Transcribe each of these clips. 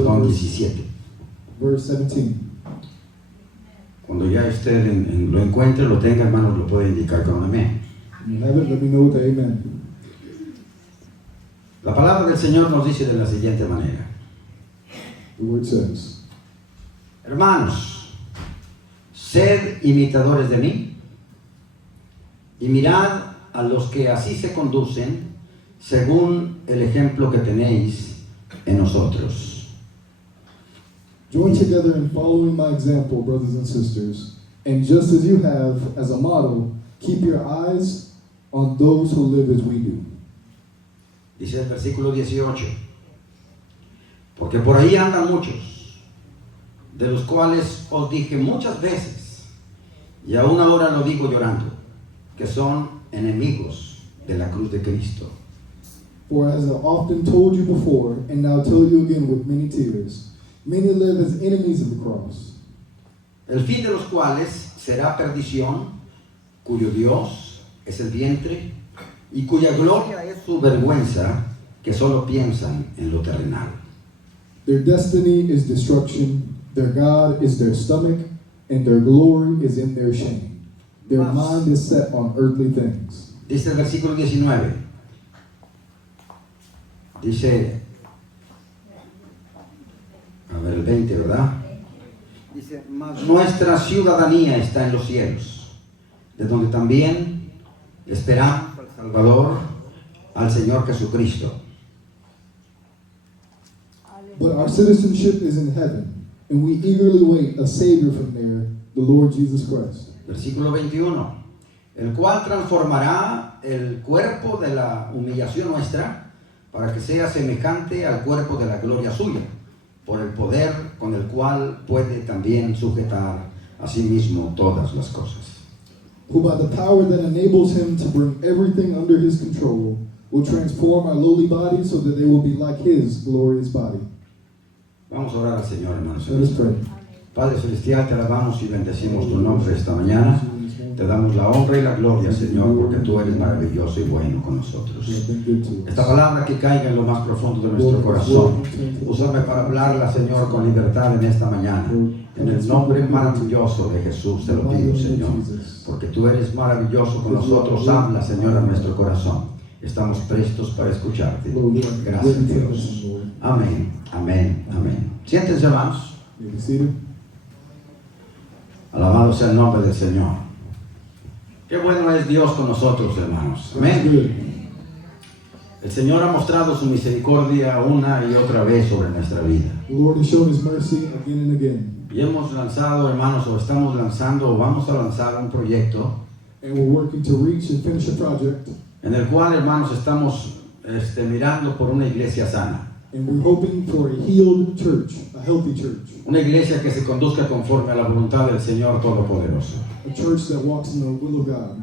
perdón, 17. Verse 17. Cuando ya usted lo encuentre, lo tenga, hermanos, lo puede indicar con un amén. When you have it, let me know with the amen. La palabra del Señor nos dice de la siguiente manera. The word says, Hermanos, sed imitadores de mí y mirad a los que así se conducen según el ejemplo que tenéis en nosotros. join together in following my example, brothers and sisters, and just as you have as a model, keep your eyes on those who live as we do. Dice el versículo 18, porque por ahí andan muchos, de los cuales os dije muchas veces, y aún ahora lo digo llorando, que son enemigos de la cruz de Cristo. For as I often told you before, and now tell you again with many tears, many live as enemies of the cross, El fin de los cuales será perdición, cuyo Dios es el vientre, y cuya gloria es su vergüenza, que solo piensan en lo terrenal. their destiny is destruction, their God is their stomach, and their glory is in their shame. Their mind is set on earthly things. Dice el versículo 19, dice, a ver el 20, ¿verdad? Dice, mas nuestra ciudadanía está en los cielos, de donde también esperamos al Salvador, al Señor Jesucristo. But our citizenship is in heaven, and we eagerly wait a Savior from there, the Lord Jesus Christ. Versículo 21, el cual transformará el cuerpo de la humillación nuestra para que sea semejante al cuerpo de la gloria suya, por el poder con el cual puede también sujetar a sí mismo todas las cosas. Who by the power that enables him to bring everything under his control will transform our lowly bodies so that they will be like his glorious body. Vamos a orar al Señor, hermanos. Let us pray. Padre Celestial, te alabamos y bendecimos tu nombre esta mañana. Te damos la honra y la gloria, Señor, porque tú eres maravilloso y bueno con nosotros. Esta palabra que caiga en lo más profundo de nuestro corazón. Úsame para hablarla, Señor, con libertad en esta mañana. En el nombre maravilloso de Jesús te lo pido, Señor. Porque tú eres maravilloso con nosotros. Habla, Señor, a nuestro corazón. Estamos prestos para escucharte. Gracias, Dios. Amén, amén, amén. Siéntense, hermanos. You be seated. Alabado sea el nombre del Señor. Qué bueno es Dios con nosotros, hermanos. Amén. El Señor ha mostrado su misericordia una y otra vez sobre nuestra vida. The Lord has shown his mercy again and again. Y hemos lanzado, hermanos, o estamos lanzando, o vamos a lanzar un proyecto And we're working to reach and finish a project. en el cual, hermanos, estamos mirando por una iglesia sana. And we're hoping for a healed church, a healthy church. Una iglesia que se conduzca conforme a la voluntad del Señor Todopoderoso. A church that walks in the will of God.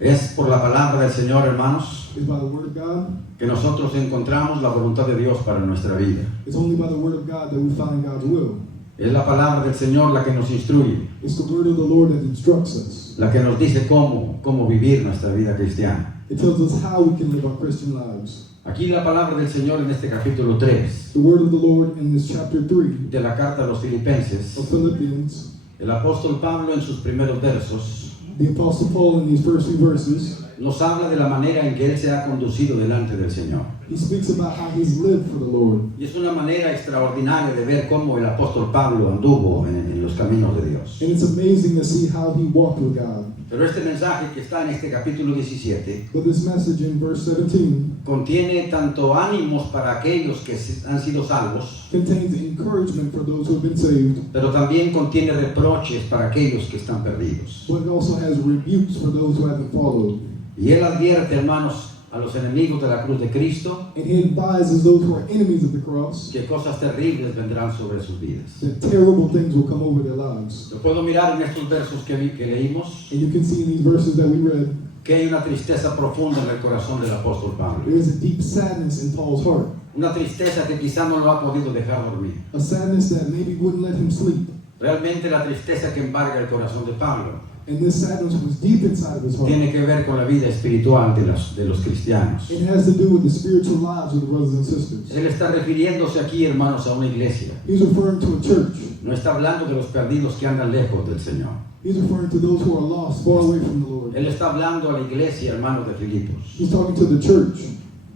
Es por la palabra del Señor, hermanos, It's by the word of God. que nosotros encontramos la voluntad de Dios para nuestra vida. It's only by the word of God that we find God's will. Es la palabra del Señor la que nos instruye, It's the word of the Lord that instructs us. la que nos dice cómo vivir nuestra vida cristiana. It tells us how we can live our Christian lives. Aquí la palabra del Señor en este capítulo 3 The word of the Lord in this chapter 3 de la carta a los Filipenses, of Philippians, el apóstol Pablo en sus primeros versos the Apostle Paul in these first few verses, nos habla de la manera en que él se ha conducido delante del Señor. he speaks about how he's lived for the Lord. Y es una manera extraordinaria de ver cómo el apóstol Pablo anduvo en los caminos de Dios. And it's amazing to see how he walked with God. Pero este mensaje que está en este capítulo 17 But this message in verse 17 contiene tanto ánimos para aquellos que han sido salvos, contains encouragement for those who have been saved, pero también contiene reproches para aquellos que están perdidos. but it also has rebukes for those who haven't followed. Y él advierte, hermanos, a los enemigos de la cruz de Cristo And he advises those who are enemies of the cross que cosas terribles vendrán sobre sus vidas. that terrible things will come over their lives. Lo puedo mirar en estos versos que leímos, And you can see in these verses that we read, que hay una tristeza profunda en el corazón del apóstol Pablo. there is a deep sadness in Paul's heart. Una tristeza que quizá no lo ha podido dejar dormir. A sadness that maybe wouldn't let him sleep. Realmente la tristeza que embarga el corazón de Pablo And this sadness was deep inside of his heart. tiene que ver con la vida espiritual de los cristianos. It has to do with the spiritual lives of the brothers and sisters. Él está refiriéndose aquí, hermanos, a una iglesia. He's referring to a church. No está hablando de los perdidos que andan lejos del Señor. He's referring to those who are lost, far away from the Lord. Él está hablando a la iglesia, hermanos de Filipos. He's talking to the church.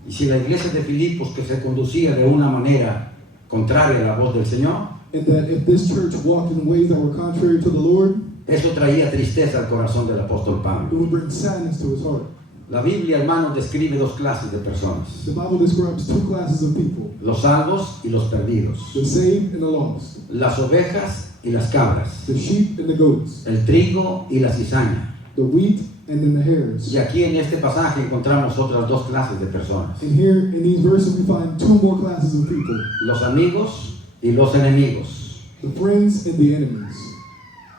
Y si la iglesia de Filipos, que se conducía de una manera contraria a la voz del Señor, And that if this church walked in ways that were contrary to the Lord, eso traía tristeza al corazón del apóstol it Pablo. would bring sadness to his heart. La Biblia, hermanos, describe dos clases de personas: The Bible describes two classes of people, los salvos y los perdidos, the saved and the lost, las ovejas y las cabras, the sheep and the goats, el trigo y la cizaña. the wheat and then the hares. Y aquí en este pasaje encontramos otras dos clases de personas: And here in these verses we find two more classes of people, los amigos y los enemigos. the friends and the enemies.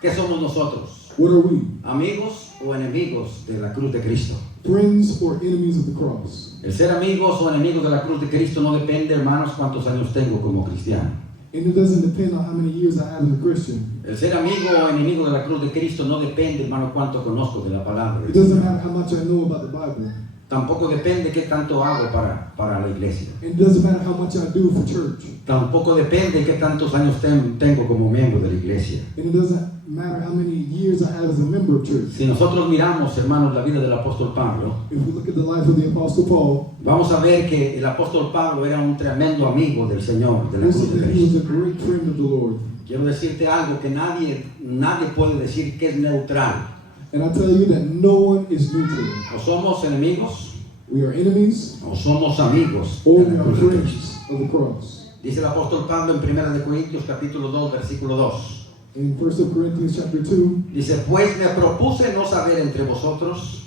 ¿Qué somos nosotros? What are we? ¿Amigos o enemigos de la cruz de Cristo? Friends or enemies of the cross? El ser amigos o enemigos de la cruz de Cristo no depende, hermanos, cuántos años tengo como cristiano. And it doesn't depend on how many years I have as a Christian. El ser amigo o enemigo de la cruz de Cristo no depende, hermano, cuánto conozco de la palabra. It doesn't matter how much I know about the Bible. Tampoco depende qué tanto hago para la iglesia. And it doesn't matter how much I do for church. Tampoco depende qué tantos años tengo como miembro de la iglesia. And it doesn't matter how many years I have as a member of church. Si nosotros miramos, hermanos, la vida del apóstol Pablo, If we look at the life of the Apostle Paul, vamos a ver que el apóstol Pablo era un tremendo amigo del Señor, de la we'll cruz see de that he was Cristo. a great friend of the Lord. Quiero decirte algo que nadie puede decir que es neutral. And I tell you that no one is neutral. O somos enemigos We are enemies o somos amigos or de we la are cruz de Cristo. friends of the cross. Dice el apóstol Pablo en 1 de Corintios capítulo 2, versículo 2. In 1 Corinthians chapter 2, Dice, pues me propuse no saber entre vosotros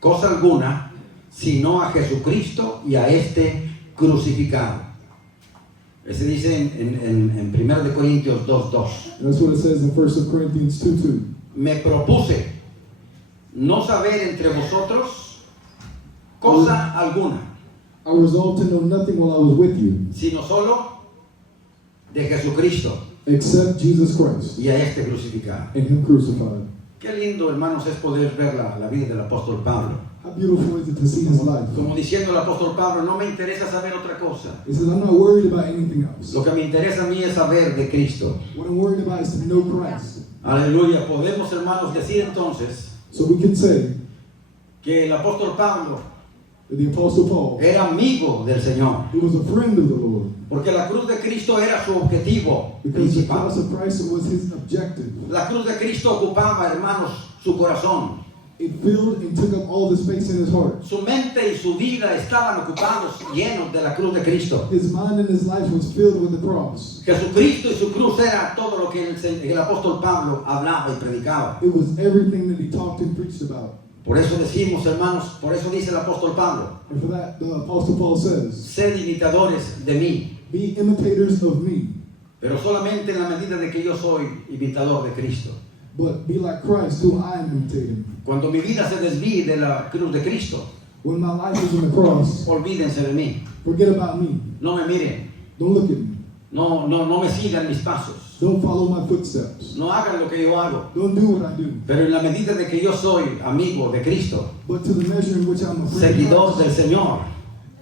cosa alguna, sino a Jesucristo y a este crucificado. Ese dice en 1 de Corintios 2, 2. and that's what it says in 1 Corinthians 2, 2. Me propuse no saber entre vosotros cosa alguna, I resolved to know nothing while I was with you, sino solo de Jesucristo except Jesus Christ y a este crucificado. and Him crucified. Qué lindo, hermanos, es poder ver la vida del apóstol Pablo. How beautiful is it to see his life? Como diciendo el apóstol Pablo, no me interesa saber otra cosa. He says, I'm not worried about anything else. Lo que me interesa a mí es saber de Cristo. What I'm worried about is to know Christ. Aleluya. Podemos, hermanos, decir entonces So we can say que el apóstol Pablo that the Apostle Paul, era amigo del Señor, he was a friend of the Lord, porque la cruz de Cristo era su objetivo because the principal. cross of Christ was his objective. La cruz de Cristo ocupaba, hermanos, su corazón. It filled and took up all the space in his heart. Su mente y su vida estaban ocupados, llenos de la cruz de Cristo. His mind and his life was filled with the cross. Jesucristo y su cruz era todo lo que el apóstol Pablo hablaba y predicaba. It was everything that he talked and preached about. Por eso decimos, hermanos, por eso dice el apóstol Pablo, And for that, the Apostle Paul says, sed imitadores de mí, be imitators of me, pero solamente en la medida de que yo soy imitador de Cristo. but be like Christ, whom I am imitating. Cuando mi vida se desvíe de la cruz de Cristo, When my life is on the cross, olvídense de mí, forget about me. no me miren, Don't look at me. no me sigan mis pasos, Don't follow my footsteps. no hagan lo que yo hago. Don't do what I do. Pero en la medida de que yo soy amigo de Cristo, But to the measure in which I'm a friend seguidor of del Christ, Señor,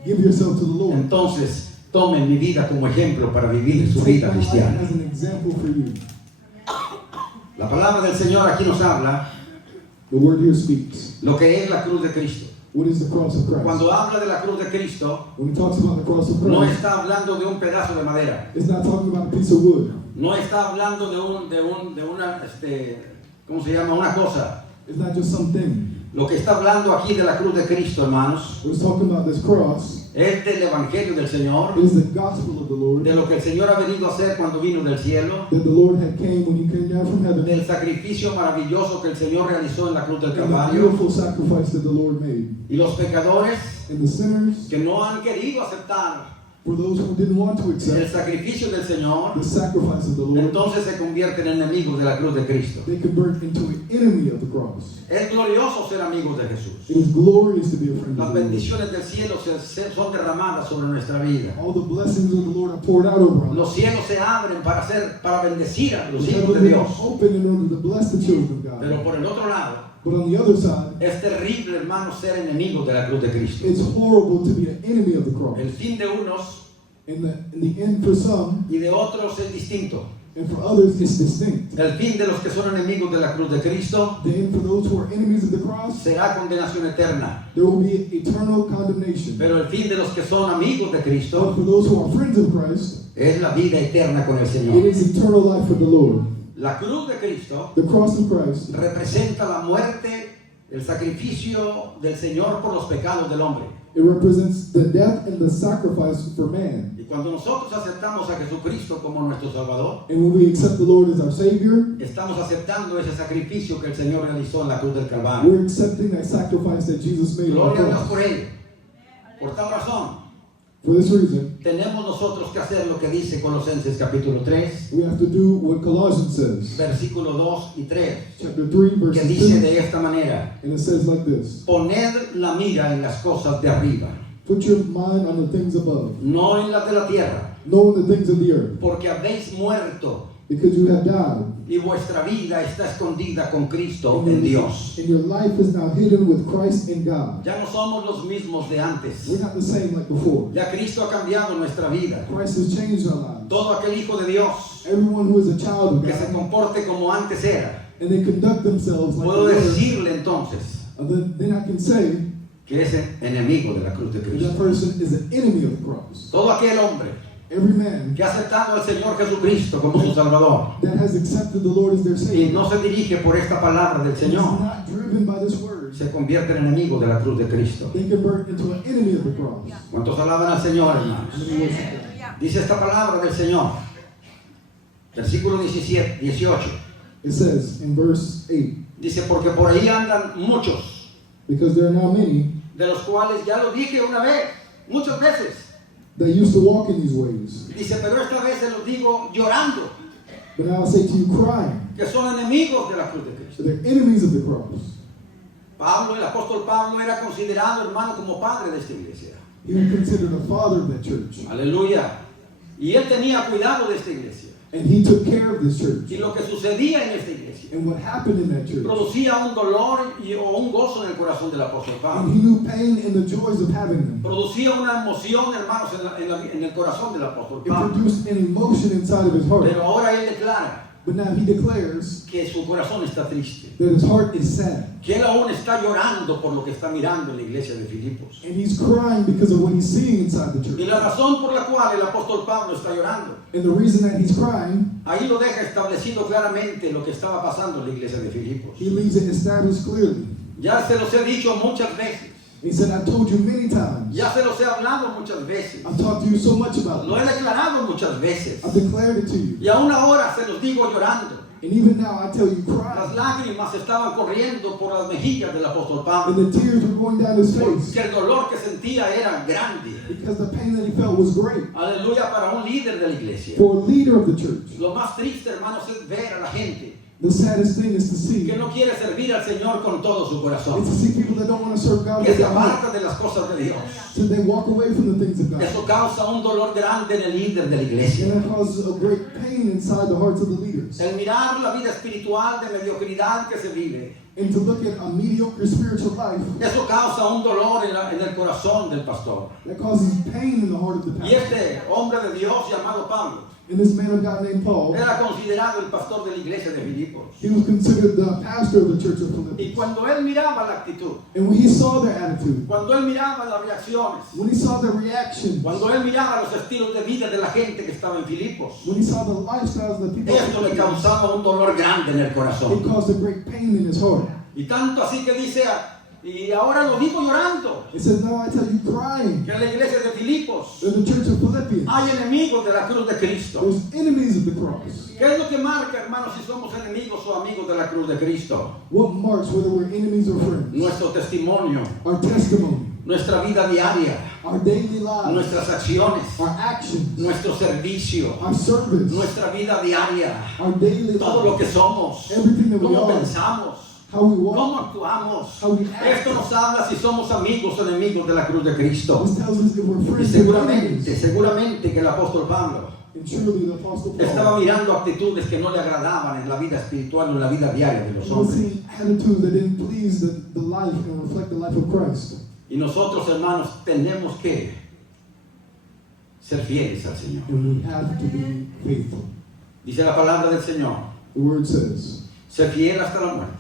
give yourself to the Lord. entonces tomen mi vida como ejemplo para vivir su Take vida my life cristiana. as an example for you. La palabra del Señor aquí nos habla The word here speaks. lo que es la cruz de Cristo. What is the cross of Christ? Cuando habla de la cruz de Cristo, When he talks about the cross of no Christ, está hablando de un pedazo de madera, it's not talking about a piece of wood. no está hablando de una, ¿cómo se llama? Una cosa. It's not just something. Lo que está hablando aquí de la cruz de Cristo, hermanos, It's talking about this cross. es del Evangelio del Señor, It is the gospel of the Lord de lo que el Señor ha venido a hacer cuando vino del cielo, that the Lord had came when he came down from heaven, del sacrificio maravilloso que el Señor realizó en la cruz del and the Calvario, beautiful sacrifice that the Lord made. y los pecadores And the sinners, que no han querido aceptar For those who didn't want to el accept sacrificio del Señor, the sacrifice of the Lord, entonces se convierten en enemigos de la cruz de Cristo. they convert into an enemy of the cross. Es glorioso ser amigos de Jesús. It is glorious to be a friend Las of the Lord. bendiciones del cielo son derramadas sobre nuestra vida. All the blessings of the Lord are poured out over us. Los cielos se abren para bendecir a los The hijos de heavens Dios. are open in order to bless the children of Pero God. por el otro lado, But on the other side, es terrible, hermanos, ser enemigos de la cruz de Cristo. it's horrible to be an enemy of the cross. El fin de unos In the end, for some, y de otros es distinto. and for others, it's distinct. El fin de los que son enemigos de la cruz de Cristo The end for those who are enemies of the cross, será condenación eterna. there will be eternal condemnation. Pero el fin de los que son amigos de But Cristo for those who are friends of Christ, es la vida eterna con el it Señor. is eternal life with the Lord. La cruz de Cristo The cross of Christ representa la muerte, el sacrificio del Señor por los pecados del hombre. it represents the death and the sacrifice for man. Y cuando nosotros aceptamos a Jesucristo como nuestro Salvador, And when we accept the Lord as our Savior, estamos aceptando ese sacrificio que el Señor realizó en la cruz del Calvario. we're accepting that sacrifice that Jesus made on Gloria a the Dios cross. por ello. Por tal razón, For this reason, tenemos nosotros que hacer lo que dice Colosenses capítulo 3, we have to do what Colossians says, versículos 2 y 3, chapter 3, que verses dice 2, de esta manera: and it says like this: poned la mira en las cosas de arriba, Put your mind on the things above, no en las de la tierra, no on the things of the earth, porque habéis muerto because you have died, y vuestra vida está escondida con Cristo and en Dios. your life is now hidden with Christ in God. Ya no somos los mismos de antes. We're not the same like before. Ya Cristo ha cambiado nuestra vida. Christ has changed our lives. Todo aquel hijo de Dios Everyone who is a child of que se God, comporte como antes era, and they conduct themselves like puedo they were, decirle entonces then I can say que es enemigo de la cruz de that Cristo. person is an enemy of the cross. Todo aquel hombre Every man que ha aceptado al Señor Jesucristo como su Salvador that has accepted the Lord as their y Savior no se dirige por esta palabra del is Señor, not driven by this word. se convierte en enemigo de la cruz de Cristo. They convert into an enemy of the cross. ¿Cuántos alaban al Señor, hermanos? Let me worship God. Dice esta palabra del Señor, versículo 18. It says in verse 8, Dice, porque por ahí andan muchos, because there are now many de los cuales ya lo dije una vez, muchas veces. that used to walk in these ways. Dice, pero esta vez se los digo llorando, But now I say to you, crying, que son enemigos de la cruz de so Cristo. they're enemies of the cross. Pablo, el apóstol Pablo, era considerado, hermano, como padre de esta iglesia. He was considered a father of that church. Aleluya. Y él tenía cuidado de esta iglesia. And he took care of this church. Y lo que sucedía en esta iglesia And what happened in that church. producía un dolor o un gozo en el corazón del apóstol And Pablo. he knew pain and the joys of having them. Producía una emoción, hermanos, en el corazón del apóstol It Pablo. produced an emotion inside of his heart. Pero ahora él declara But now he declares que su corazón está triste, that his heart is sad. que él aún está llorando por lo que está mirando en la iglesia de Filipos. And he's crying because of what he's seeing inside the Y church. la razón por la cual el apóstol Pablo está llorando, And the reason that he's crying, ahí lo deja establecido claramente lo que estaba pasando en la iglesia de Filipos. he leaves it established clearly. Ya se los he dicho muchas veces, He said, I told you many times. ya se los he hablado muchas veces, I've talked to you so much about lo he it. declarado muchas veces, I've declared it to you. y aún ahora se los digo llorando. And even now I tell you, Las cry. lágrimas estaban corriendo por las mejillas del apóstol Pablo, And the tears were going down his face. porque el dolor que sentía era grande. Because the pain that he felt was great. Aleluya, para un líder de la iglesia. For a leader of the church, Lo más triste, hermanos, es ver a la gente the saddest thing is to see que no quiere servir al Señor con todo su corazón, is to see people that don't want to serve God que with se their heart. aparta de las cosas de Dios. So they walk away from the things of God. Eso causa un dolor grande en el líder de la iglesia. And that causes a great pain inside the hearts of the leaders. El mirar la vida espiritual de mediocridad que se vive, And to look at a mediocre spiritual life, eso causa un dolor en el corazón del pastor. that causes pain in the heart of the Y pastor. este hombre de Dios llamado Pablo And this man of God named Paul, era considerado el pastor de la iglesia de Filipos. he was considered the pastor of the church of Y Philippi. cuando él miraba la actitud, And when he saw their attitude, cuando él miraba las reacciones, when he saw their reactions, cuando él miraba los estilos de vida de la gente que estaba en Filipos, when he saw the lifestyles of the people, esto le causaba un dolor grande en el it corazón. caused a great pain in his heart. Y tanto así que dice, y ahora lo digo llorando, It says, now I tell you crying, que en la iglesia de Filipos in the church of Philippians, hay enemigos de la cruz de Cristo. there's enemies of the cross. ¿Qué es lo que marca, hermanos, si somos enemigos o amigos de la cruz de Cristo? What marks whether we're enemies or friends? Nuestro testimonio, Our testimony, nuestra vida diaria, our daily lives, nuestras acciones, our actions, nuestro servicio, our service, nuestra vida diaria, our daily todo lo lives, que somos, everything that we cómo are, pensamos, how we walk. cómo actuamos. How we act. Esto nos habla si somos amigos o enemigos de la cruz de Cristo. This tells us if we're Y friends or seguramente, enemies. seguramente que el apóstol Pablo And truly, the Apostle estaba Paul, mirando actitudes que no le agradaban en la vida espiritual o en la vida diaria de los he was hombres. seeing attitudes that didn't please the life and reflect the life of Christ. Y nosotros, hermanos, tenemos que ser fieles al Señor. And we have to be faithful. Dice la palabra del Señor, The word says, sé fiel hasta la muerte,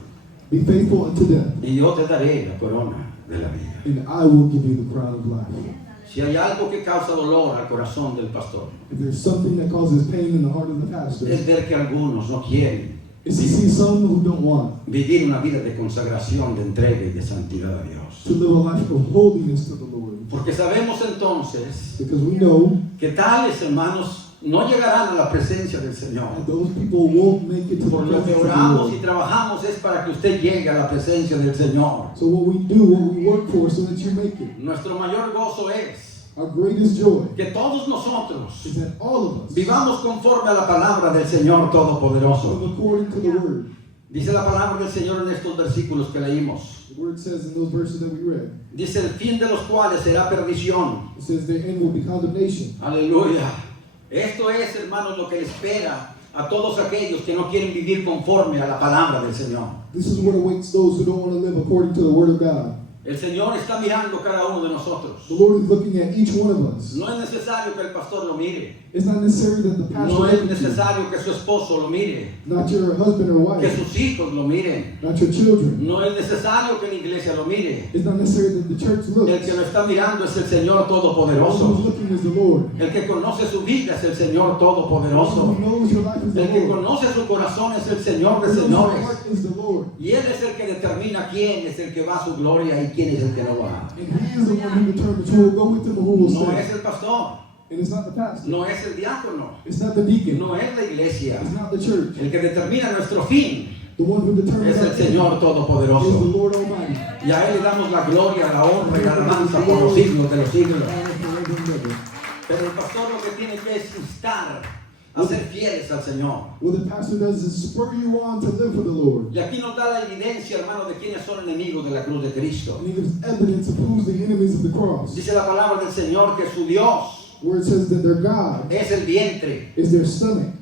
be faithful unto death, y yo te daré la corona de la vida. and I will give you the crown of life. Si hay algo que causa dolor al corazón del pastor, If there's something that causes pain in the heart of the pastor, es ver que algunos no quieren it's to see some who don't want vivir una vida de consagración, de entrega y de santidad a to Dios. live a life of holiness to the Lord. Porque sabemos entonces Because we know que tales hermanos no llegarán a la presencia del Señor. that those people won't make it to the Por lo que presence of the oramos y Lord. trabajamos es para que usted llegue a la presencia del Señor. So what we do, what we work for, so that you make it. Nuestro mayor gozo es Our greatest joy que todos nosotros is that all of us vivamos conforme a la palabra del Señor Todopoderoso. live according to the word. Dice la palabra del Señor en estos versículos que leímos. The word says in those verses that we read, Dice el fin de los cuales será perdición. it says their end will be condemnation. Aleluya. Esto es, hermanos, lo que le espera a todos aquellos que no quieren vivir conforme a la palabra del Señor. This is what awaits those who don't want to live according to the word of God. El Señor está mirando cada uno de nosotros. The Lord is looking at each one of us. No es necesario que el pastor lo mire. It's not necessary that the pastor No es look at you, necesario que su esposo lo mire. not your husband or Que wife, sus hijos lo miren. not your children. No es necesario que la iglesia lo mire. It's not necessary that the church looks. El que lo está mirando es el Señor All who's Todopoderoso. looking is the Lord. El que conoce su vida es el Señor All Todopoderoso. who knows your life is the El que Lord. conoce su corazón es el Señor de Who knows your señores. heart is the Lord. Y Él es el que determina quién es el que va a su gloria y quién es el que no va. And He is the one who determines who will go with him and who will No stay. es el pastor, And it's not the pastor. no es el diácono, It's not the deacon. no es la iglesia. It's not the church. El que determina nuestro fin The one who determines es el our fate Señor is the Todopoderoso. Lord Almighty. Y a Él le damos la gloria, la honra y la alabanza por los siglos de los siglos. Pero el pastor lo que tiene que es instar a ser fieles al Señor. What the pastor does is spur you on to live for the Lord. Y aquí nos da la evidencia, hermano, de quienes son enemigos de la cruz de Cristo. And he gives evidence of who's the enemies of the cross. Dice la palabra del Señor que su Dios Where it says that their God es el vientre. is their stomach.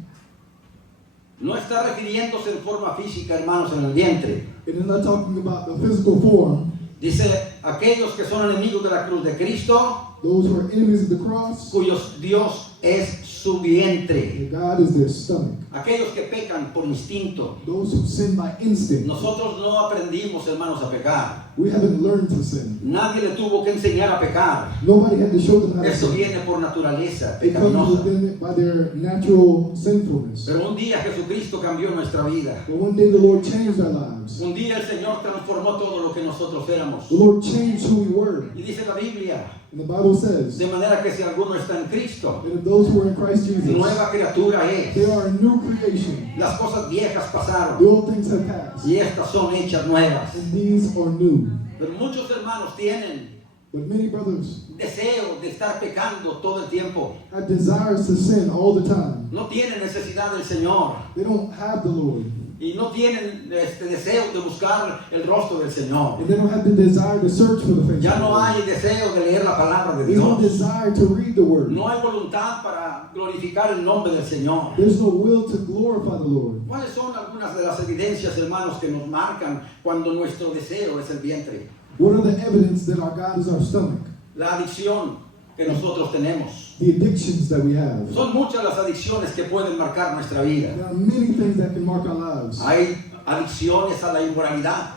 No está refiriéndose en forma física, hermanos, en el vientre. It is not talking about the physical form. Dice aquellos que son enemigos de la cruz de Cristo, Those who are enemies of the cross, cuyos Dios es su vientre. their God is their stomach. Aquellos que pecan por instinto. Those who sin by instinct. Nosotros no aprendimos, hermanos, a pecar. We haven't learned to sin. Nadie le tuvo que enseñar a pecar. Nobody had to show them how to Eso sin. viene por naturaleza It comes pecaminosa. within it by their natural sinfulness. Pero un día Jesucristo cambió nuestra vida. But one day the Lord changed our lives. Un día el Señor transformó todo lo que nosotros éramos. The Lord changed who we were. Y dice la Biblia, And the Bible says de manera que si alguno está en Cristo, that if those who are in Christ Jesus, nueva criatura they es. are a new creation. Las cosas viejas The pasaron old things have passed, y estas son hechas nuevas. and these are new. Pero muchos hermanos tienen But many brothers deseo de estar pecando todo el tiempo. have desires to sin all the time. No tienen necesidad del Señor They don't have the Lord, y no tienen deseo de buscar el rostro del Señor. and they don't have the desire to search for the face Ya of the no Lord. hay deseo de leer la palabra de There's no Dios. desire to read the Word. No hay voluntad para glorificar el nombre del Señor. There's no will to glorify the Lord. ¿Cuáles son algunas de las evidencias, hermanos, que nos marcan cuando nuestro deseo es el vientre? What are the evidence that our God is our stomach? La adicción que nosotros tenemos. The addictions that we have. Son muchas las adicciones que pueden marcar nuestra vida. There are many things that can mark our lives. Hay adicciones a la inmoralidad.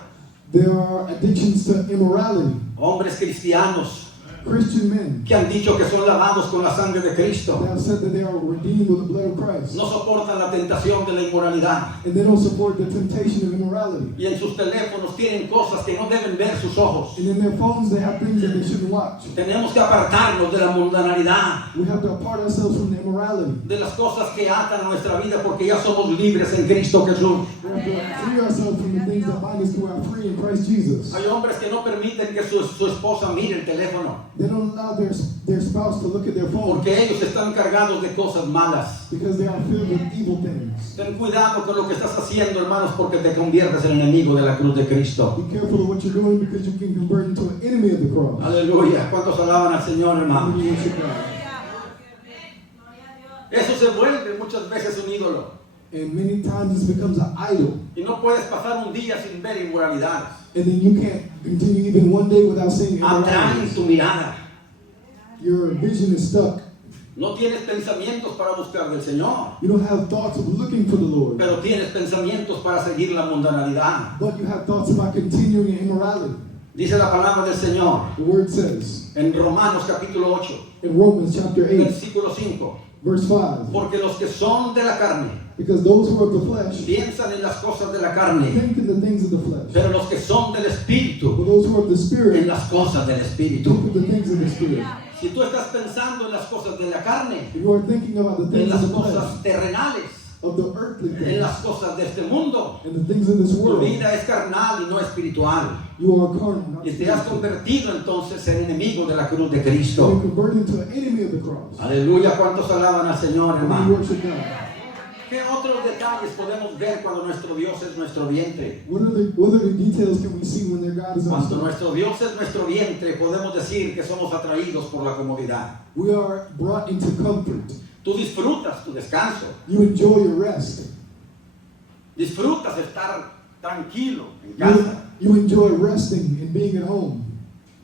There are addictions to immorality. Hombres cristianos Christian men que han dicho que son lavados con la sangre de Cristo, that have said that they are redeemed with the blood of Christ, no soportan la tentación de la inmoralidad. and they don't support the temptation of immorality. Y en sus teléfonos tienen cosas que no deben ver sus ojos. And in their phones, they have things that they shouldn't watch. Tenemos que apartarnos de la mundanalidad, We have to apart ourselves from the immorality. de las cosas que atan a nuestra vida, porque ya somos libres en Cristo Jesús. We have to free ourselves from the things that bind us to our free in Christ Jesus. Hay hombres que no permiten que su esposa mire el teléfono, They don't allow their spouse to look at their phone porque ellos están cargados de cosas malas. because they are filled with evil things. Ten cuidado con lo que estás haciendo, hermanos, porque te conviertes en enemigo de la cruz de Cristo. Be careful of what you're doing because you can convert into an enemy of the cross. Aleluya. ¿Cuántos alaban al Señor, hermano? When you worship God. Eso se vuelve muchas veces un ídolo. And many times this becomes an idol. Y no puedes pasar un día sin ver inmoralidades. And then you can't continue even one day without seeing Atraen immorality. tu mirada. Your vision is stuck. No tienes pensamientos para buscar del Señor, You don't have thoughts of looking for the Lord, pero tienes pensamientos para seguir la mundanalidad. but you have thoughts about continuing in immorality. Dice la palabra del Señor The word says en Romanos capítulo 8, in Romans chapter 8, versículo 5. verse 5, Porque los que son de la carne because those who are of the flesh piensan en las cosas de la carne, think in the things of the flesh, pero los que son del Espíritu but those who are of the en Spirit las cosas del think Espíritu. of the things of the Spirit. Si tú estás pensando en las cosas de la carne, If you are thinking about the en things las of the flesh, cosas terrenales, of the earthly en things, las cosas de este mundo, and the things in this tu world, vida es carnal y no espiritual. you are carnal, not Y te has spiritual. convertido entonces en enemigo de la cruz de You Cristo. convert into an enemy of the cross. Aleluya, ¿cuántos alaban al Señor, When you hermano? worship God. ¿Qué otros detalles podemos ver cuando nuestro Dios es nuestro vientre? What other details can we see when their God is Cuando on? nuestro Dios es nuestro vientre, podemos decir que somos atraídos por la comodidad. We are brought into comfort. Tú disfrutas tu descanso, You enjoy your rest. disfrutas estar tranquilo en casa You enjoy resting and being at home.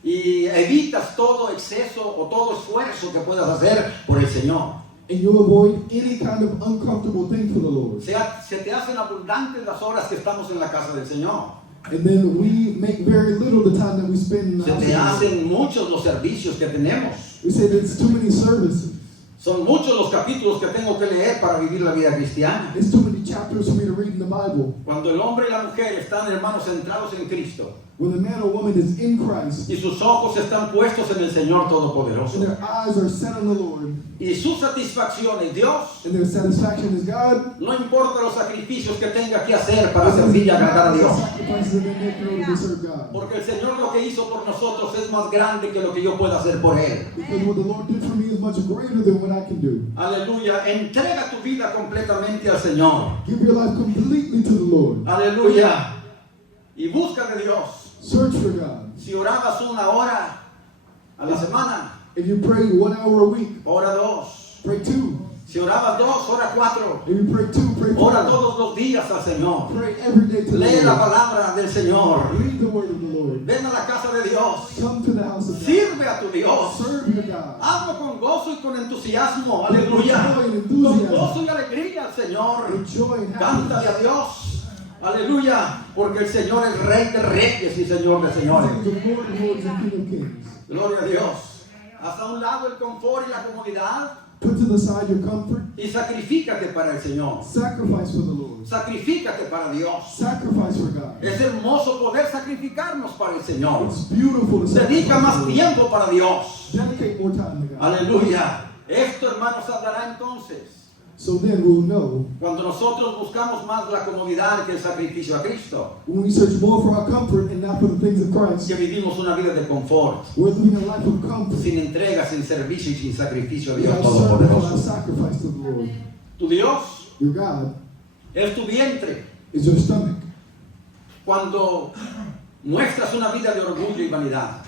y evitas todo exceso o todo esfuerzo que puedas hacer por el Señor. And you avoid any kind of uncomfortable thing for the Lord. Se te hacen abundantes las horas que estamos en la casa del Señor. And then we make very little the time that we spend in the Se house of te the Lord. hacen muchos los servicios que tenemos. We say that it's too many services. Son muchos los capítulos que tengo que leer para vivir la vida cristiana. It's too many chapters for me to read in the Bible. Cuando el hombre y la mujer están, hermanos, centrados en Cristo When a man or woman is in Christ y sus ojos están puestos en el Señor Todopoderoso and their eyes are set on the Lord y su satisfacción es Dios, and their satisfaction is God, no importa los sacrificios que tenga que hacer para servir y agradar a the Dios. sacrifices that they make in order to serve God. Porque el Señor lo que hizo por nosotros es más grande que lo que yo pueda hacer por Él. Because what the Lord did for me is much greater than what I can do. Aleluya. Entrega tu vida completamente al Señor. Give your life completely to the Lord. Aleluya. Y busca de Dios. Search for God. Si orabas 1 hora a la semana, If you pray 1 hour a week, ora 2. pray 2. Si orabas 2, ora 4. If you pray 2, pray 4. Ora todos los días al Señor. Pray every day to the Lee la Lord. palabra del Señor. Read the word of the Lord. Ven a la casa de Dios. Come to the house of God. Sirve a tu Dios. Serve your God. Hazlo con gozo y con entusiasmo. Aleluya. Con gozo y alegría al Señor. Enjoy and Cántale a happiness. Dios. Aleluya. Porque el Señor es Rey de Reyes y Señor de Señores. The Lord of Lords and King of Kings. Gloria a Dios. Haz a un lado el confort y la comodidad Put to the side your comfort. y sacrifícate para el Señor. Sacrifice for the Lord. Sacrifícate para Dios. Sacrifice for God. Es hermoso poder sacrificarnos para el Señor. It's beautiful to Dedica sacrifice más for the Lord. tiempo para Dios. Dedicate more time to God. Aleluya. Esto, hermanos, hablará entonces So then we'll know cuando nosotros buscamos más la comodidad que el sacrificio a Cristo, when we search more for our comfort and not for the things of Christ. que vivimos una vida de confort, We're living a life of comfort. sin entrega, sin servicio y sin sacrificio a Dios Without service, without Todopoderoso. sacrifice to the Lord. Tu Dios Your God es tu vientre. is your stomach. Cuando muestras una vida de orgullo y vanidad,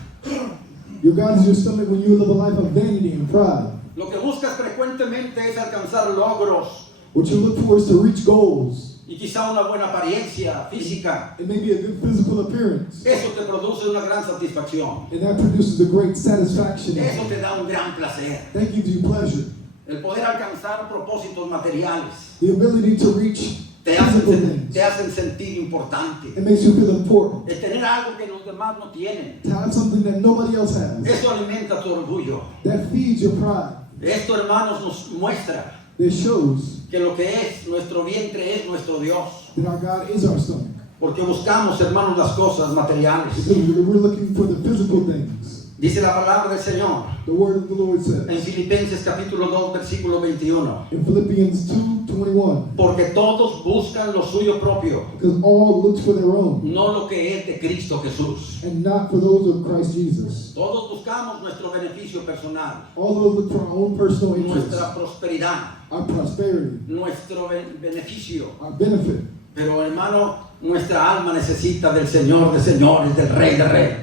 Your God is your stomach when you live a life of vanity and pride. lo que buscas frecuentemente es alcanzar logros What you look for is to reach goals. y quizá una buena apariencia física. It may be a good physical appearance. Eso te produce una gran satisfacción. And that produces a great satisfaction. Eso te da un gran placer. That gives you pleasure. El poder alcanzar propósitos materiales The ability to reach physical things. te hacen sentir importante. It makes you feel important. El tener algo que los demás no tienen. To have something that nobody else has. Eso alimenta tu orgullo. That feeds your pride. Esto, hermanos, nos muestra That shows que lo que es nuestro vientre es nuestro Dios. that our God is our stomach. Porque buscamos, hermanos, las cosas materiales. Because we're looking for the physical things. Dice la palabra del Señor The word of the Lord en says Filipenses capítulo 2, versículo 21. in Philippians 2:21, Porque todos buscan lo suyo propio, because all looks for their own no lo que es de Cristo Jesús. and not for those of Christ Jesus. Todos buscamos nuestro beneficio personal, All of us look for our own personal interests, nuestra prosperidad, our prosperity, nuestro beneficio. our benefit. Pero, hermano, nuestra alma necesita del Señor de señores, del Rey de reyes.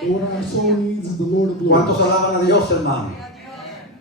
But what our soul needs is the Lord of ¿Cuántos Lords. alaban a Dios, hermano?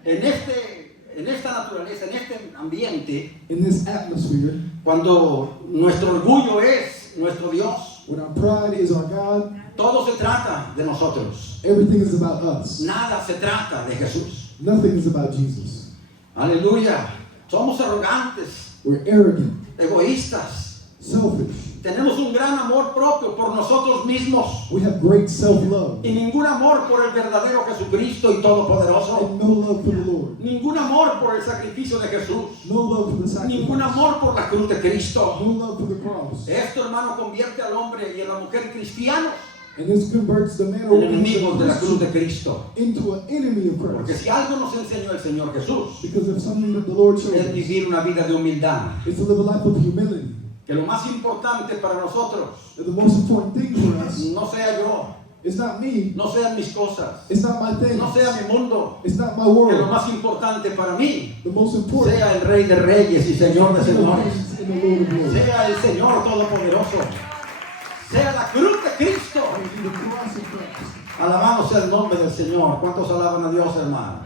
En esta naturaleza, en este ambiente, In this atmosphere, cuando nuestro orgullo es nuestro Dios, when our pride is our God, todo se trata de nosotros. everything is about us. Nada se trata de Jesús. Nothing is about Jesus. Aleluya. Somos arrogantes, We're arrogant, egoístas. selfish. Tenemos un gran amor propio por nosotros mismos We have great self-love y ningún amor por el verdadero Jesucristo y Todopoderoso. and no love for the Lord. Ningún amor por el sacrificio de Jesús. No love for the sacrifice. Ningún amor por la cruz de Cristo. No love for the cross. Esto, hermano, convierte al hombre y a la mujer cristianos And this converts the man en or woman enemigos de la cruz de Cristo. into an enemy of Porque Christ. si algo nos enseñó el Señor Jesús, Because if something that the Lord showed es us vivir una vida de humildad. is to live a life of humility. Que lo más importante para nosotros That the most important thing for us no sea yo, is not me, no sean mis cosas, it's not my thing, no sea mi mundo. it's not my Que lo world. más importante para mí The most important sea el Rey de Reyes y Señor de thing Señores. is in the Lord of Lords. Sea el Señor Todopoderoso. Sea la cruz de Cristo. And the cross of Christ. Alabado sea el nombre del Señor. ¿Cuántos alaban a Dios, hermano?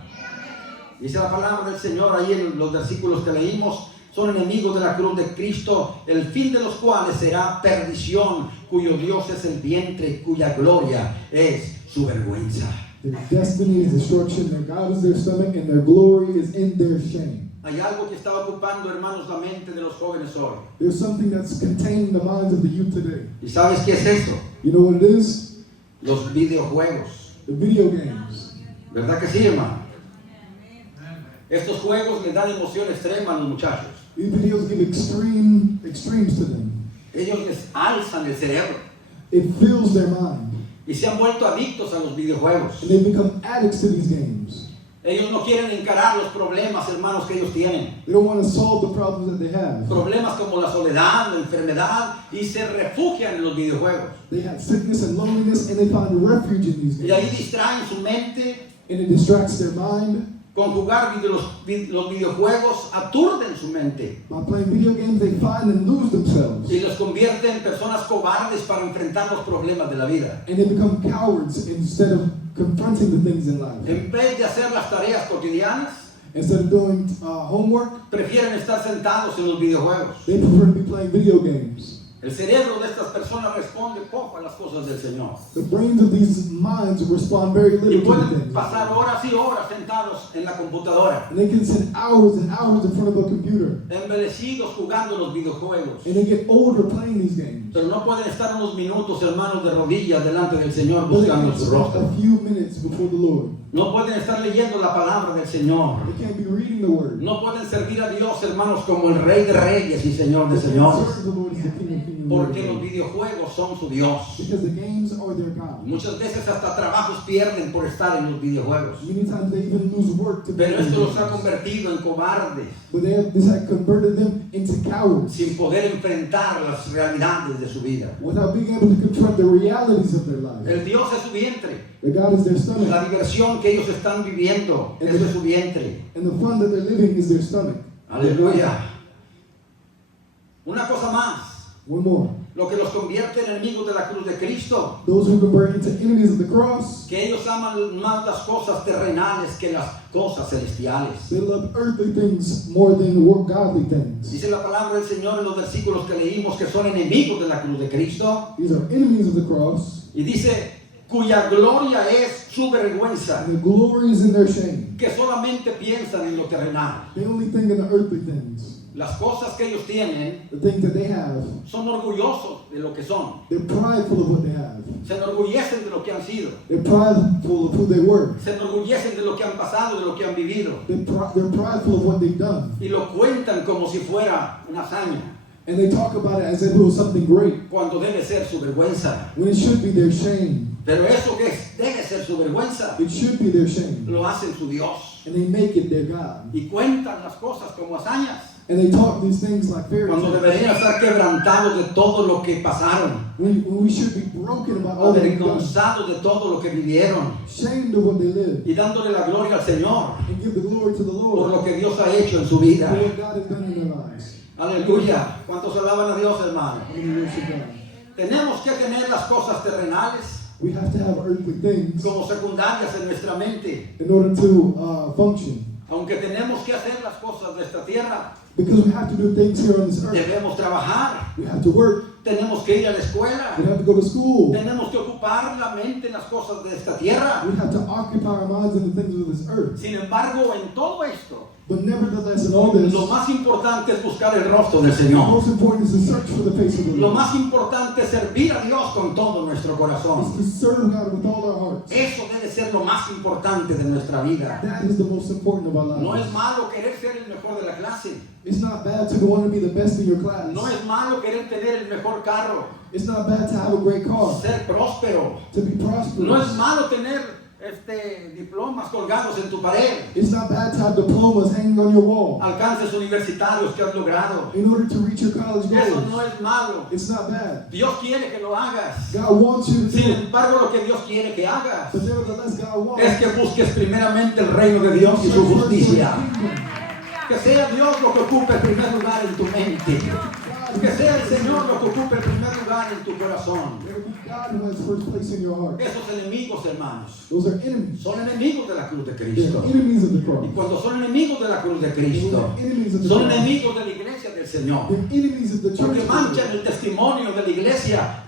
Dice la palabra del Señor ahí en los versículos que leímos. Son enemigos de la cruz de Cristo, el fin de los cuales será perdición, cuyo Dios es el vientre, cuya gloria es su vergüenza. Their destiny is destruction, their God is their stomach, and their glory is in their shame. Hay algo que está ocupando, hermanos, la mente de los jóvenes hoy. There's something that's contained in the minds of the youth today. ¿Y sabes qué es esto? You know what it is? Los videojuegos. The video games. ¿Verdad que sí, hermano? Estos juegos les dan emoción extrema a los muchachos. These videos give extremes to them. Ellos les alzan el cerebro It fills their mind. y se han vuelto adictos a los videojuegos. And they become addicts to these games. Ellos no quieren encarar los problemas, hermanos, que ellos tienen. They don't want to solve the problems that they have. Problemas como la soledad, la enfermedad, y se refugian en los videojuegos. They have sickness and loneliness, and they find refuge in these Y ahí games. distraen su mente. And it distracts their mind. Con jugar los videojuegos aturden su mente By playing video games, they find and lose themselves. y los convierte en personas cobardes para enfrentar los problemas de la vida. And they become cowards instead of confronting the things in life. En vez de hacer las tareas cotidianas, Instead of doing homework, prefieren estar sentados en los videojuegos. they prefer to be playing video games. El cerebro de estas personas responde poco a las cosas del Señor. The brains of these minds respond very Y little to the pueden things. pasar horas y horas sentados en la computadora, And they can spend hours and hours in front of a computer. envejecidos jugando los videojuegos. And they get older playing these games. Pero no pueden estar unos minutos, hermanos, de rodillas delante del Señor But they buscando can su spend rostro. a few minutes before the Lord. No pueden estar leyendo la palabra del Señor. They can't be reading the Word. No pueden servir a Dios, hermanos, como el Rey de Reyes y Señor de They can't Señores. serve the Lord as the King of Kings and Lord of Porque los Lords. videojuegos son su Dios. Because the games are their God. Muchas veces hasta trabajos pierden por estar en los videojuegos. Many times they even lose work to Pero play esto los ha games. convertido en cobardes, But this had converted them into cowards sin poder enfrentar las realidades de su vida. without being able to confront the realities of their life. El Dios es su vientre. That God is their La stomach, diversión que ellos están viviendo, eso es su vientre. and the fun that they're living is their stomach. Aleluya. Una cosa más. One more. Lo que los convierte en enemigos de la cruz de Cristo, Those who convert into enemies of the cross, que ellos aman más las cosas terrenales que las cosas celestiales. they love earthly things more than godly things. Dice la palabra del Señor en los versículos que leímos que son enemigos de la cruz de Cristo. These are enemies of the cross, Y dice, cuya gloria es su vergüenza, and the glory is in their shame. que solamente piensan en lo terrenal. They only think in the earthly things. Las cosas que ellos tienen the things that they have, son orgullosos de lo que son. they're prideful of what they have. Se enorgullecen de lo que han sido. They're prideful of who they were. Se enorgullecen de lo que han pasado, de lo que han vivido. They're prideful of what they've done. Y lo cuentan como si fuera una hazaña, And they talk about it as if it was something great, cuando debe ser su vergüenza. when it should be their shame. Pero eso que debe ser su vergüenza, It should be their shame. lo hacen su Dios. And they make it their God. Y cuentan las cosas como hazañas, And they talk these things like fairy cuando tales. deberían estar quebrantados de todo lo que pasaron, When we should be broken about all that we've done. avergonzados de todo lo que vivieron, Shamed of what they live. y dándole la gloria al Señor And give the glory to the por Lord lo que Dios ha hecho en su for vida. what God has done in their lives. Aleluya. ¿Cuántos alaban a Dios, hermano? When we worship God. Tenemos que tener las cosas terrenales We have to have earthly things como secundarias en nuestra mente, in order to function. aunque tenemos que hacer las cosas de esta tierra. Because we have to do things here on this earth. Debemos trabajar, We have to work. tenemos que ir a la escuela, We have to go to school. tenemos que ocupar la mente en las cosas de esta tierra. We have to occupy our minds in the things of this earth. Sin embargo, en todo esto, But nevertheless, in all this, lo más importante es buscar el rostro del the Señor. most important is to search for the face of the Lo Lord. más importante es servir a Dios con todo nuestro It's corazón. to serve God with all our hearts. Eso debe ser lo más importante de nuestra vida. That is the most important of our lives. No es malo querer ser el mejor de la clase. It's not bad to want to be the best in your class. No es malo querer tener el mejor carro, It's not bad to have a great car, ser próspero. to be prosperous. No es malo tener diplomas colgados en tu pared, It's not bad to have diplomas hanging on your wall alcances universitarios que has logrado. in order to reach your college Eso goals. no es malo. It's not bad. Dios quiere que lo hagas. God wants you to Sin do it. embargo, lo que Dios quiere que hagas But nevertheless, God wants es que busques primeramente el reino de Dios y su justicia. Que sea Dios lo que ocupe el primer lugar en tu mente. Que sea el Señor lo que ocupe el primer lugar en tu corazón. God who has first place in your heart. Esos enemigos, hermanos, Those are enemies. son enemigos de la cruz de They're Cristo. enemies of the cross. Y cuando son enemigos de la cruz de Cristo, They're enemies of the son cross. enemigos de la iglesia del Señor. They're enemies of the church. Porque manchan el testimonio de la iglesia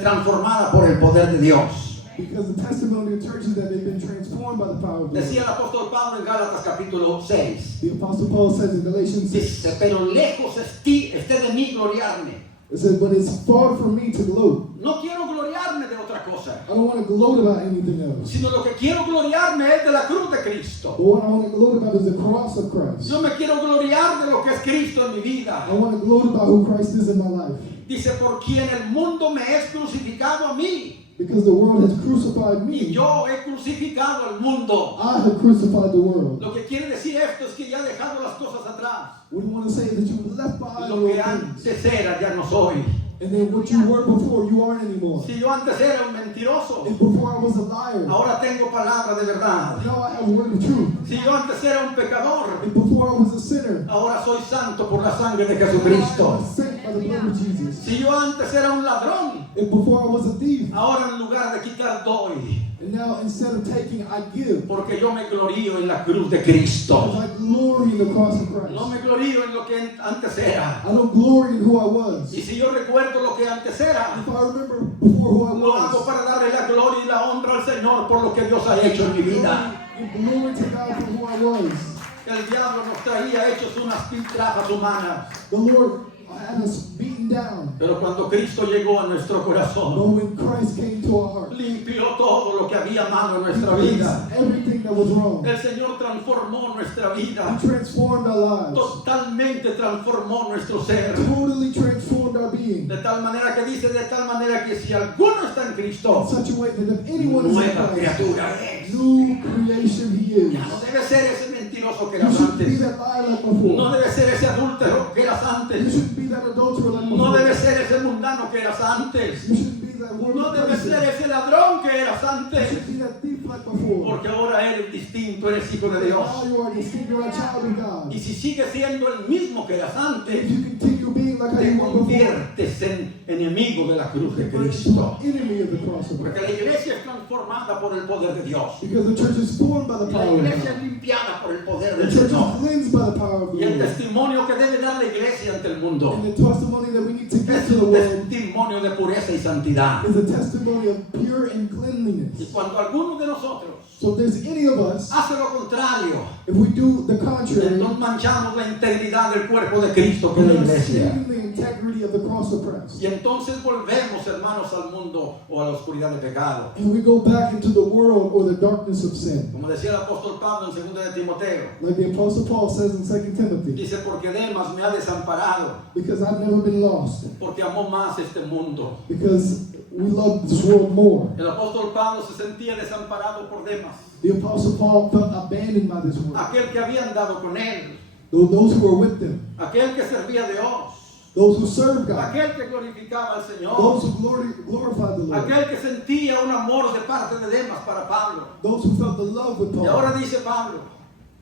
transformada por el poder de Dios. Because the testimony of churches that they've been transformed by the power of God. Decía el apóstol Pablo en Gálatas capítulo 6. The Apostle Paul says in Galatians 6, Dice, pero lejos esté de mí gloriarme. it says, but it's far from me to gloat. No quiero gloriarme de otra cosa, I don't want to gloat about anything else. sino lo que quiero gloriarme es de la cruz de Cristo. But what I want to gloat about is the cross of Christ. Yo me quiero gloriar de lo que es Cristo en mi vida. I want to gloat about who Christ is in my life. Dice, por quien el mundo me es crucificado a mí, Because the world has crucified y me. yo he crucificado al mundo. I have crucified the world. Lo que quiere decir esto es que ya he dejado las cosas atrás. What we want to say is that you left behind Lo your que things. antes era ya no soy. And then what you were before, you aren't anymore. Si yo antes era un mentiroso, If before I was a liar, ahora tengo palabra de verdad. now I have a word of truth. Si yo antes era un pecador, If before I was a sinner, ahora soy santo por la sangre de now I Jesucristo. am saved by the blood of Jesus. Si yo antes era un ladrón, If before I was a thief, ahora en lugar de quitar doy, and now instead of taking, I give. porque yo me glorío en la cruz de Because Cristo. I glory in the cross of Christ. No me glorío en lo que antes era. I don't glory in who I was. Y si yo recuerdo lo que antes era, If I remember before who I lo hago was, para darle la gloria y la honra al Señor por lo que Dios ha hecho en mi vida. give glory to God for who I was. El diablo nos traía hechos unas piltrafas humanas. The Lord had us beaten down. Pero cuando Cristo llegó a nuestro But corazón, when Christ came to our heart, limpió todo lo que había malo en He nuestra vida. fixed everything that was wrong. El Señor transformó nuestra vida. He transformed our lives. Totalmente transformó nuestro ser. Totally transformed our being. De tal manera que dice, de tal manera que si alguno está en In Cristo, such a way that if anyone is in nueva Christ, criatura es. new creation He is. Ya no debe ser ese mentiroso que You eras shouldn't be antes. that liar like No before. debe ser ese adúltero que eras You antes. shouldn't be that adulterer like No debe before. ser ese mundano que eras antes. You shouldn't be that No worldly debe ser person. ese ladrón que eras You antes. shouldn't be that thief like before. Porque ahora eres distinto, eres hijo de Dios. Now you are distinct, you're a child of God. Y si sigues siendo el mismo que eras If antes, you continue being like how te you were before, conviertes en enemigo de la cruz de you're Cristo. an enemy of the cross of Porque Christ. la iglesia es transformada por el poder de Dios. Because the church is formed by the Y la power of iglesia es God. limpiada por el poder The del church Señor. is cleansed by the power of Y the el Lord. testimonio que debe dar la iglesia ante el mundo And the testimony that we need to get es to the un world testimonio de pureza y santidad. is a testimony of pure and Y cleanliness. cuando alguno de nosotros So if there's any of us, hace lo contrario, if we do the contrary, entonces manchamos la integridad del cuerpo de Cristo, que es we la are iglesia. seeing the integrity of the cross of Christ. Y entonces volvemos, hermanos, al mundo o a la oscuridad de pecado. And we go back into the world or the darkness of sin. Como decía el apóstol Pablo en 2 de Timoteo, Like the Apostle Paul says in 2 Timothy, dice, porque Demas me ha desamparado, because I've never been lost, porque amó más este mundo. because we love this world more. El apóstol Pablo se sentía desamparado por Demas, The Apostle Paul felt abandoned by this world. aquel que había andado con él, Those who were with them, aquel que servía a Dios, those who served God, aquel que glorificaba al Señor, those who glorified the Lord, aquel que sentía un amor de parte de Demas para Pablo. those who felt the love with Y ahora Paul. dice Pablo,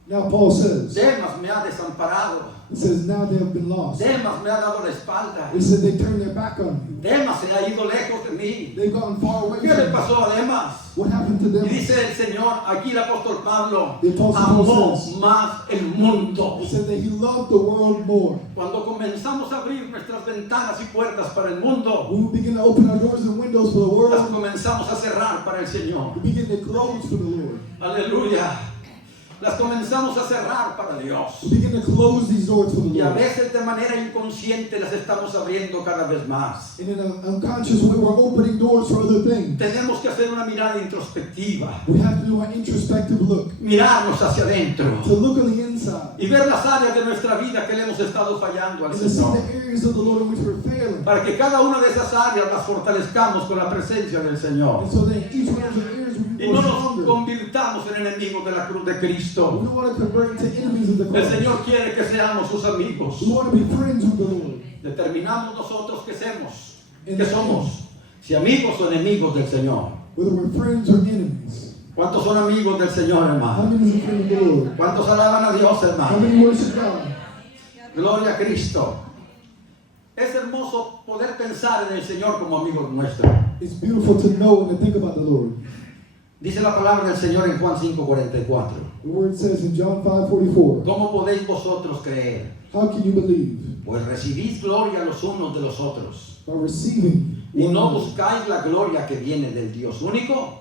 Now Paul says, Demas me ha desamparado, he says, now they have been lost. Demas me ha dado la espalda, He said they turned their back on me. Demas se ha ido lejos de mí. They've gone far away ¿Qué le from me. pasó a Demas? What happened to them? Y dice el Señor, aquí el apóstol Pablo, The Apostle Paul amó says- más el mundo. He said that he loved the world more. Cuando comenzamos a abrir nuestras ventanas y puertas para el mundo, When we begin to open our doors and windows for the las world, comenzamos a cerrar para el Señor. we begin to close for the Lord. Aleluya. Las comenzamos a cerrar para Dios. We begin to close these doors for the Y a Lord. veces de manera inconsciente las estamos abriendo cada vez más. And in an unconscious way, we're opening doors for other things. Tenemos que hacer una mirada introspectiva, We have to do an introspective look, mirarnos hacia adentro to look on the inside, y ver las áreas de nuestra vida que le hemos estado fallando al and to see Señor. the areas of the Lord in which we're failing. Para que cada una de esas áreas las fortalezcamos con la presencia del Señor. And so that each one of the areas we Y can no go nos stronger. convirtamos en enemigos de la cruz de We Cristo. don't want to convert into enemies of the El cross. Señor quiere que seamos sus amigos. We want to be friends with the Lord. Determinamos nosotros qué somos, si amigos o enemigos del Señor. Whether we're friends or enemies. ¿Cuántos son amigos del Señor, How hermano? many is a friend of the Lord? ¿Cuántos alaban a Dios, How hermano? many worship God? Gloria a Cristo. Es hermoso poder pensar en el Señor como amigo nuestro. It's beautiful to know and to think about the Lord. Dice la palabra del Señor en Juan 5:44. The word says in John 5:44, ¿Cómo podéis vosotros creer? how can you believe? Pues recibís gloria los unos de los otros. By receiving Y one no another, buscáis la gloria que viene del Dios único.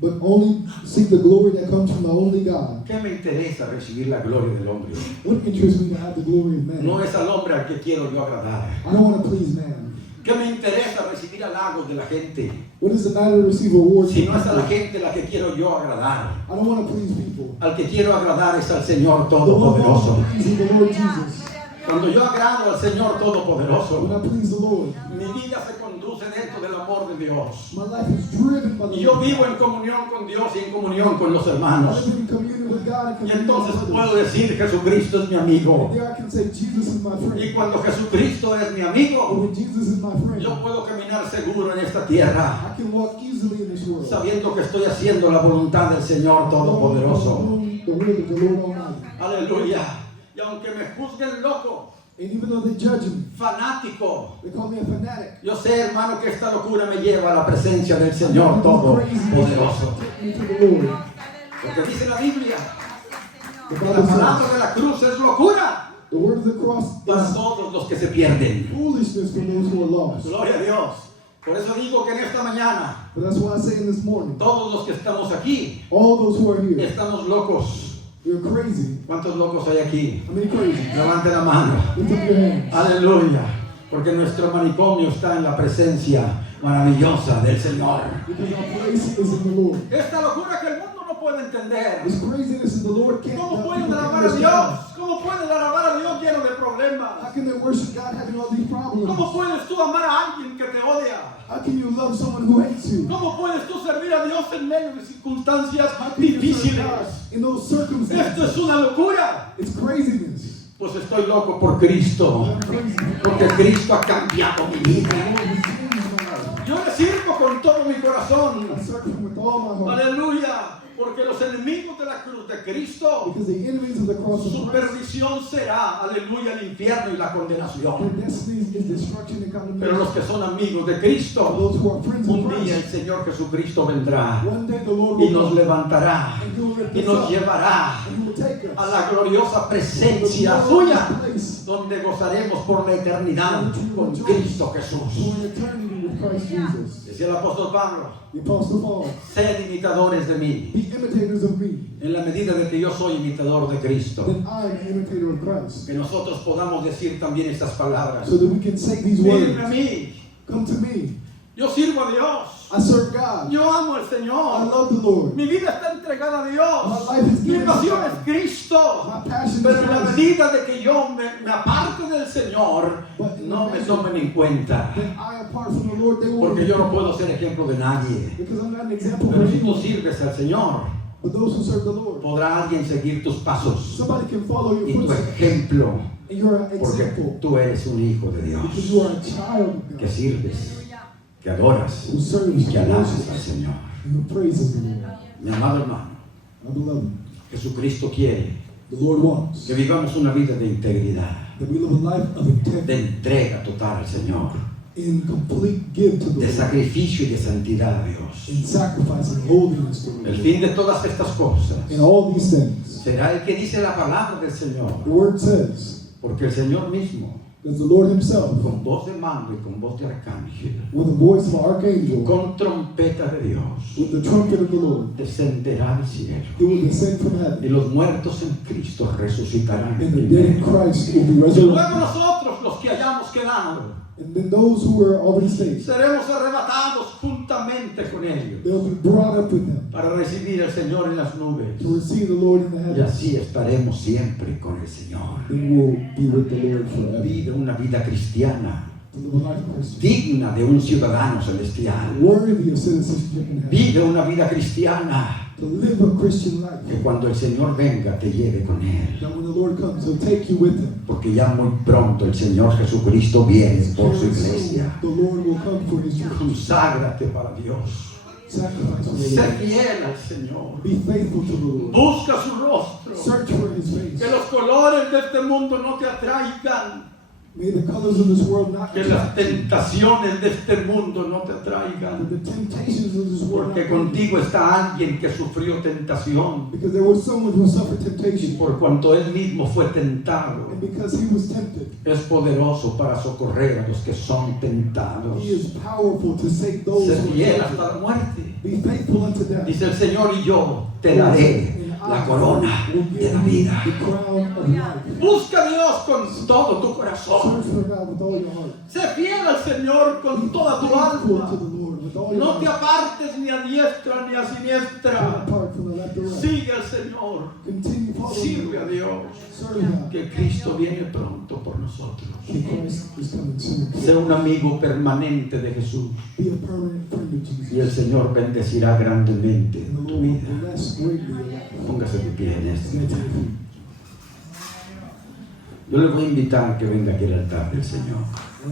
but only seek the glory that comes from the only God. ¿Qué me interesa recibir la gloria del hombre? What interests me to have the glory of man? No es al hombre al que quiero yo agradar. I don't want to please man. ¿Qué me interesa recibir halagos de la gente? What does it matter to receive awards Si from no es a la people? gente la que quiero yo agradar. I don't want to please people. Al que quiero agradar es al Señor The one who Todopoderoso. wants to please is the Lord Jesus. Cuando yo agrado al Señor When Todopoderoso, I please the Lord, mi vida se conduce dentro del amor de Dios. my life is driven by the Y yo Lord. vivo en comunión con Dios y en comunión con los I hermanos. live in communion with God and Y communion entonces with puedo others. decir, Jesucristo es mi amigo. And there I can say, Jesus is my Y friend. cuando Jesucristo es mi And amigo, when Jesus is my friend, yo puedo caminar seguro en esta tierra, I can walk easily in this world. sabiendo que estoy haciendo la voluntad del Señor Todopoderoso. The will of the Lord Almighty. Aleluya. Y aunque me juzguen loco, And even though they judge me, fanático, they call me a fanatic. yo sé, hermano, que esta locura me lleva a la presencia del Señor Todopoderoso. Take me to the Lord. Porque dice la Biblia The que la Bible palabra says, de la cruz es locura the word of the cross para is todos los que se pierden. foolishness for those who are lost. Gloria a Dios. Por eso digo que en esta mañana, But that's why I say in this morning, todos los que estamos aquí, all those who are here, estamos locos. you're crazy. ¿Cuántos locos hay aquí? How many crazy? Levante la mano. Lift up your hands. Aleluya. Porque nuestro manicomio está en la presencia maravillosa del Señor. Because our place is in the Lord. Esta locura que el mundo no puede entender. This craziness in the Lord can't ¿Cómo help pueden people alabar a understand. Dios? ¿Cómo pueden alabar a Dios lleno de How problemas? can they worship God having all these ¿Cómo problems? puedes tú amar a alguien que te odia? How can you love someone who hates you? ¿Cómo puedes tú servir a Dios en medio de circunstancias How can you serve difíciles? God in those Esto circumstances? es una locura. It's craziness. Pues estoy loco por Cristo. I'm crazy. Porque Cristo ha cambiado mi vida. The Lord has changed my life. Yo le sirvo con todo mi corazón. I serve Him with all my heart. Aleluya. Porque los enemigos de la la cruz de Cristo, Because the enemies of the cross su of Christ, perdición será, aleluya, el infierno y la condenación. their destiny is destruction and Pero los condemnation. que son amigos de For Cristo, those who are friends of un día el Christ, Señor Jesucristo vendrá one day the Lord y will nos come levantará and He will lift y us nos up llevará and He will take us a la gloriosa to presencia the suya, glorious place donde gozaremos por la eternidad con Cristo Jesús. for an eternity with Christ Jesus. Decía el apóstol Pablo, The Apostle Paul, sed imitadores de mí, be imitators of me, en la medida de que yo soy imitador de Cristo. then I am an imitator of Christ. Que nosotros podamos decir también estas palabras. So that we can say these Mírenme a words. mí, Come to me. yo sirvo a Dios, I serve God. yo amo al I Señor, love the Lord. mi vida está entregada a Dios, My life is mi given to pasión God. es Cristo. My passion is Pero en la Christ. medida de que yo me aparte del Señor, no me tomen en cuenta, Then I, apart from the Lord, they will. porque yo no puedo ser ejemplo de nadie. Because I'm not an example for Pero si tú anyone. sirves al Señor, But those who serve the Lord, podrá alguien seguir tus pasos somebody can follow your y tu footsteps. ejemplo, And you're an porque example. tú eres un hijo de Dios, Because you are a child of que God. sirves, que adoras Who serves y que and alabas al worships Señor. and who praises the Lord. Mi amado hermano, My beloved, Jesucristo quiere the Lord wants que vivamos una vida de integridad, that we live a life of de integrity, entrega total al Señor, in complete give to the de Lord, sacrificio y de santidad a Dios. in sacrifice and holiness to the El Lord. fin de todas estas cosas In all these things, será el que dice la palabra del Señor, the word says porque el Señor mismo, that the Lord Himself, con voz de mando y con voz de arcángel, with the voice of an archangel, con trompeta de Dios, with the trumpet of the Lord, descenderá del cielo, He will descend from y heaven, los muertos en Cristo resucitarán and the dead in primero. Christ will be Y luego resurrected. nosotros, los que hayamos quedado, And then those who were already saved, seremos arrebatados juntamente con ellos they'll be brought up with Him para recibir al Señor en las nubes. to receive the Lord in the Y heavens. así estaremos siempre con el Señor. Then we'll be with the Lord forever. Vive una vida cristiana, To live a life of Christian, digna de un ciudadano celestial. worthy of citizenship in heaven. Vive una vida cristiana, To live a Christian life. que cuando el Señor venga te lleve con Él. That when the Lord comes, He'll take you with Him. Porque ya muy pronto el Señor Jesucristo viene por su Very soon, iglesia. the Lord will come for His church. Conságrate para Dios. Sacrifice for the Sé Lord. fiel al Señor. Be faithful to the Lord. Busca su rostro. Search for His face. Que los colores de este mundo no te atraigan. May the colors of this world not Que las attract you. tentaciones de este mundo no te That atraigan. the temptations of this world Porque not attract contigo está alguien que sufrió tentación. you. Because there was someone who suffered Y temptation. por cuanto él mismo fue tentado, And because he was tempted, es poderoso para socorrer a los que son tentados. he is powerful to save those Sé who are fiel tempted. hasta la muerte. Be faithful unto death. Dice el Señor, y yo te daré la corona will de give la you vida. the crown of life. Busca a Dios con todo tu corazón. Search for God with all your heart. Sé fiel al Señor con toda tu Faithful to alma. the Lord with all your No te heart. apartes ni a diestra ni a Don't siniestra. depart from the left or right. Sigue al Señor. Continue following Sirve a Him. Dios. Serve God. Que Cristo viene pronto por nosotros. Que Christ is coming soon. Sé un amigo permanente de Jesús. Be a permanent friend of Jesus. Y el Señor bendecirá grandemente And the tu Lord will vida. bless greatly your life. Póngase de pie en este Stand to your momento. feet. Yo le voy a invitar que venga aquí al altar del Señor.